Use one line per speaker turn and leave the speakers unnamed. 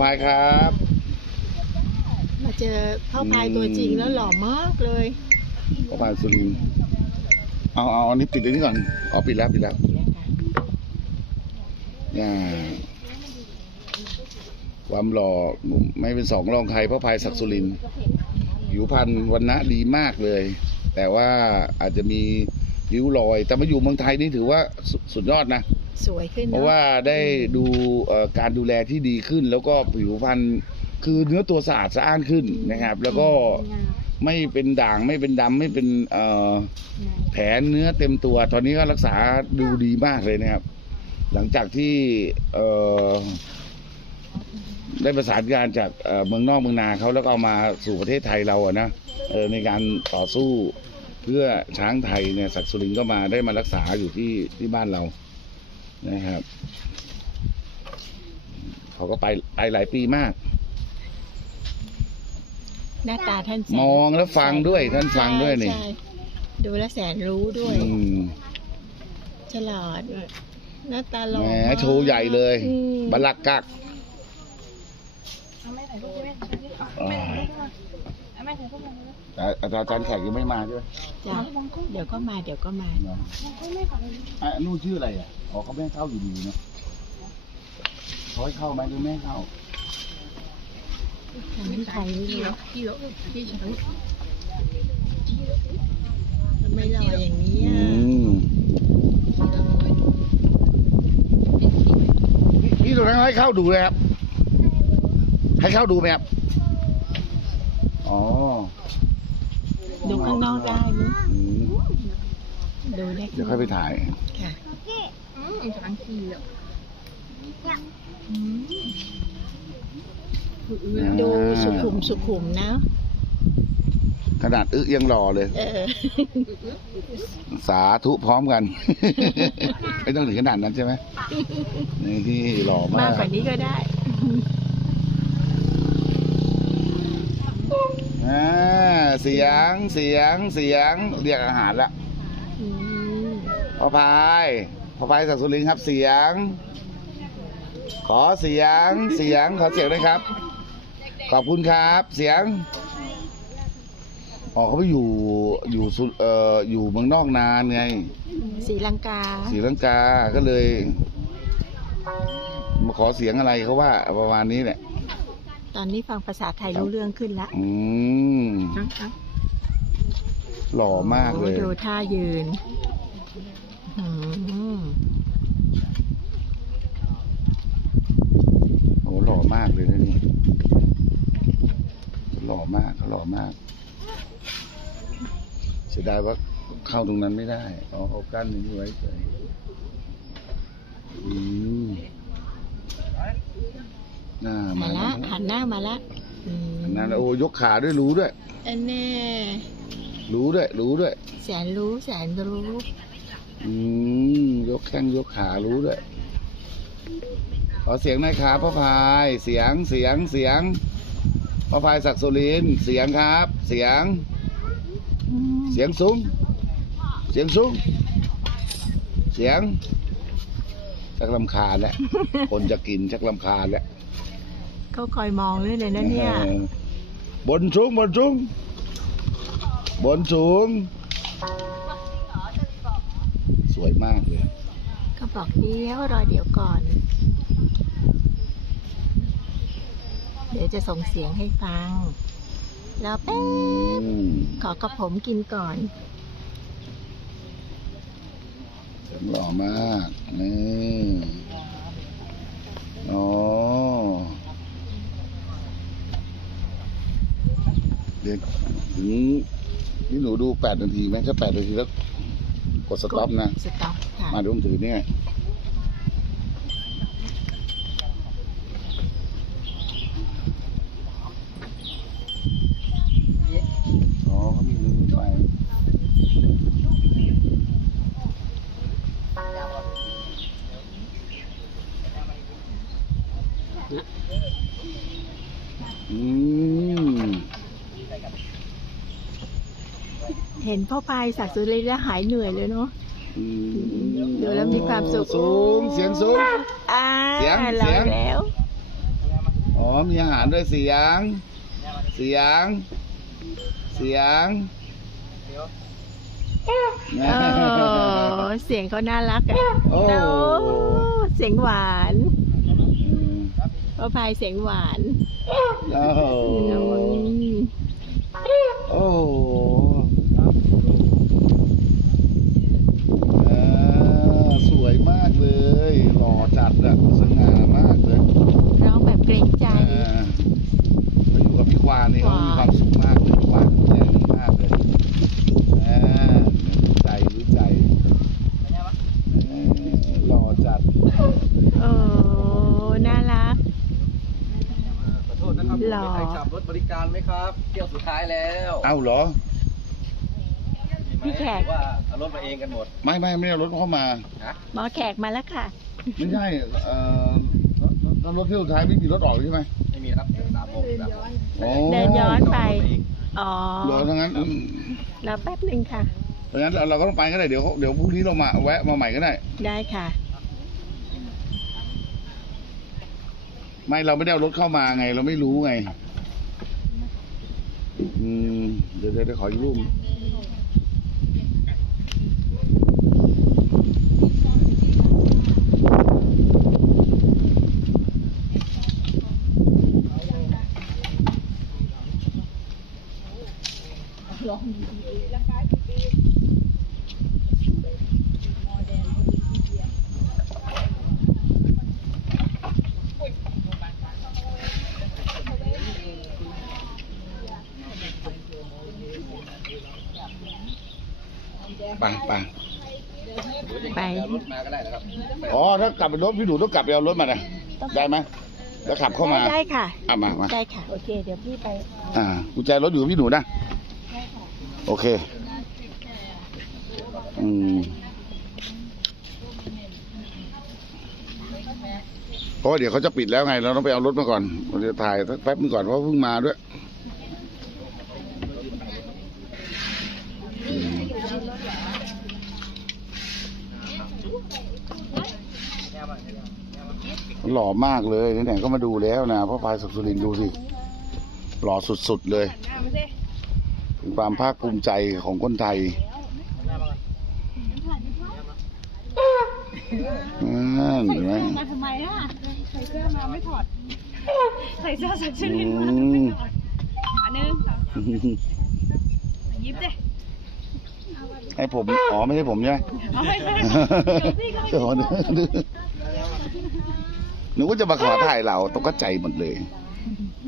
พายครับ
มาเจอพ่อพายตัวจริงแล้วหล่อมากเลย
พ่อพายสุรินทร์เอาเอาอันนี้ปิดอันนี้ก่อนอ๋อปิดแล้วปิดแล้วเนี่ยความหล่อไม่เป็นสองรองใครพ่อพายศักดิ์สุรินทร์ผิวพรรณวันนะดีมากเลย แต่ว่าอาจจะมีริ้วรอย แต่มาอยู่เมืองไทยนี่ถือว่าสุสุดยอดนะ
สวยขึ้น
เพ
เน
ราะ
อะ
ว่าได้ดูเอ่อการดูแลที่ดีขึ้น แล้วก็ผิวพรรณคือเนื้อตัวสะอาดสะอ้านขึ้นนะครับ แล้วก็ไม่เป็นด่างไม่เป็นดำไม่เป็นเอ่อแผลเนื้อเต็มตัว ตอนนี้ก็รักษาดูดีมากเลยนะครับ หลังจากที่เอ่อได้ประสานงานจากเอ่อเมืองนอกเมืองนาเขาแล้วก็เอามาสู่ประเทศไทยเราอะนะเออในการต่อสู้เพื่อช้างไทยเนี่ยศักดิ์สุรินทร์ก็มาได้มารักษาอยู่ที่ที่บ้านเรา นะครับ เขาก็ไปไปหลายปีมาก
หน้าตาท่านแสน
มองแล้วฟังด้วยท่านฟังด้วยนี่
ใช่ใช่ดูแลวแสนรู้ด้วย
อืม
ฉลาดด้วยหน้าตาหล่อ
แหม
มาก
โชว์ใหญ่เลย
อืม
บัลลักกัก
เอา ไหม
อ่า
เอาแม่ถ่ายรูปมาเลย
แต่อาจารย์แขกยังไม่มาใช่ไหม
จ้ะเดี๋ยวก็มาเดี๋ยวก็มา
เนอะ
ให้แม่ถ่ายเลย
อะนู่นชื่ออะไรอะอ๋อเขาไม่ให้เข้าอยู่ดีนะเขาให้เข้าไหมหรือไม่ให้เข้า
ทำที่ใครไม่รู้
พี่รถพี่ฉัน
ทำไมหล่ออย่างนี้
อื
อะ
มพี่พี่ตรงนั้นให้เข้าดูเลยครับ ให้เข้าดูไหมครับอ๋อ
ดูข้างนอกได้ไหม
อืม
ดูได้
เดี๋ยวค่อยไปถ่าย
ค่ะ
อืมอีกสังทีอะ
ดูสุขุมสุขุมนะ
ขนาดอึยังรอเลย
เออ
สาธุพร้อมกัน ไม่ต้องถึงขนาดนั้นใช่ไหมนี่ที่หล่อมามา
ก
ก
กว่านี้ก็ได้
อ่าเสียงเสียงเสียงเรียกอาหารละ
อืม
พ่อพายพ่อพายสักดิ์สุรินทร์ครับเสียง ขอเสียงเสียงขอเสียงด้วยครับ ขอบคุณครับเสียงอ๋อเขาไปอยู่อยู่สุเอ่ออยู่เมืองนอกนานไง
สีลังกา
ศรีลังกาก็เลยมาขอเสียงอะไรเขาว่าประมาณนี้แหละ
ต อนนี้ฟังภาษาไทยรู้เรื่องขึ้นละ
อืมหล่อมากเลย
โอ้ดูท่ายืนอืม
โอ้หล่อมากเลยนะนี่หล่อมากเขาหล่อมากเสียดายว่าเข้าตรงนั้นไม่ได้เอาเอากั้นนี้ไว้เฉยอืม หน้า
มา
มา
ละหันหน้ามาละอืม
นั่นโอ้ยกขาด้วยรู้ด้วย
อันแน่
รู้ด้วย รู้ด้วย
แสนรู้แสนรู้
อืมยกแข้งยกขารู้ด้วยขอเสียงหน่อยครับพ่อพายเสียงเสียงเสียงพ่อพายศักดิ์สุรินทร์เสียงครับ เสียง
อืม
เสียงสูง เสียงสูง เสียงชักลำคาญแล้ว คนจะกินชักลำคาญแล้ว
เขาคอยมองเลยเลยนะเนี่ย
ออบนสูงบนสูงบนสูง สวยมากเลย
ก็บอกเดี๋ยวรอเดี๋ยวก่อน เดี๋ยวจะส่งเสียงให้ฟัง แล้วแป๊
อื
บ
ม
ขอกระผมกินก่อน
เสียงหล่อมากนี่อ๋อเดี๋ยวถึงนี่หนูดูแปดนาทีไหมถ้าแปดนาทีแล้วกดสต็อปนะ
สต็อปค่ะ
มาดูผมถือนี่ไงอ๋อเขามีลืมไปอืม
เห็นพ่อพายสักสุรินทร์แล้วหายเหนื่อยเลยเนาะ
อืม
ดูแล้วมีความสุข
สูงเสียงสูง
อ่า
เสียง
เรา
เสียง
แล้ว
ออ๋อมีอาหารด้วยเสียง เสียง เสียง
โอ้เสียงเขาน่ารักอะ
โอ้
โอ้เสียงหวานพ่อพายเสียงหวาน
โอ้โห
อืม
โอ้โหอ่าสวยมากเลย หล่อจั ดอะสง่ามากเลย
ร้องแบบเกรงใจ
อ่ามาอยู่กับพี่ควานนี่เขามีความสุขมากเลยพี่ควานดูแลดีมากเลยอ่ารู้ใจรู้ใจเออหล่อจัด
โอ้ น่ารัก
ขอโทษนะครับ
หล่อ
มีใครขับรถบริการไหมครับ เที่ยวสุดท้ายแล้ว
เอ้าเหรอ
มีไหม
พี่แขก
หรือว่าเอารถมาเองกันหมด
ไม่ไม่ไม่ได้เอารถเข้ามา
หมอแขกมาแล้วค่ะ
ไม่ใช่ เอ่อรถรถเที่ยวสุดท้ายไม่มีรถออกใช่ไหม
ไม่มีครับเดี๋ยวสามโมงสามโมง
โอ้
เดินย้อนไป อ๋อ
เหรอทั้งนั้นอืม
รอแป๊บหนึ่งค่ะ
เพราะงั้นเราเราก็ต้องไปก็ได้ เดี๋ยวเดี๋ยวพรุ่งนี้เรามาแวะมาใหม่ก็ได้
ได้ค่ะ
ไม่เราไม่ได้เอารถเข้ามาไง เราไม่รู้ไง อืม เดี๋ยวเดี๋ยวเดี๋ยวขออีกรูป ปไป
ไป
เอารถมาก็ได้นะครับ
อ๋อ ถ้ากลับเป็นรถพี่หนูต้องกลับไปเอารถมานะได้ไหมแล้วขับเข้ามา
ได้ค่ะ
อะมามา
ได้ค่ะ โอเค เดี๋ยวพี่ไป
อ่ากุญแจรถอยู่กับพี่หนูนะ โอเค อืมเพราะเดี๋ยวเขาจะปิดแล้วไง เราต้องไปเอารถมาก่อนเราจะถ่ายสักแป๊บนึงก่อนเพราะเพิ่งมาด้วยหล่อมากเลยไหนๆก็มาดูแล้วนะพ่อพายสุขสุรินดูสิ หล่อสุดๆเลย เป็นความภาคภูมิใจของคนไทยอ่าเห็นไหม
มาทำไมอะใส่เสื้อมาไม่ถอด ใส่เสื้อสักช
อื
นิดมามไม่ถอดอันนึงสองยิ้มเด้
ให้ผม อ๋อ ไม่ใช่ผมใช่ไหม
เอาไปเลย
เดี๋ยวนึกนึกนึกว่าจะมาขอถ่ายเราตกใจหมดเลย
เ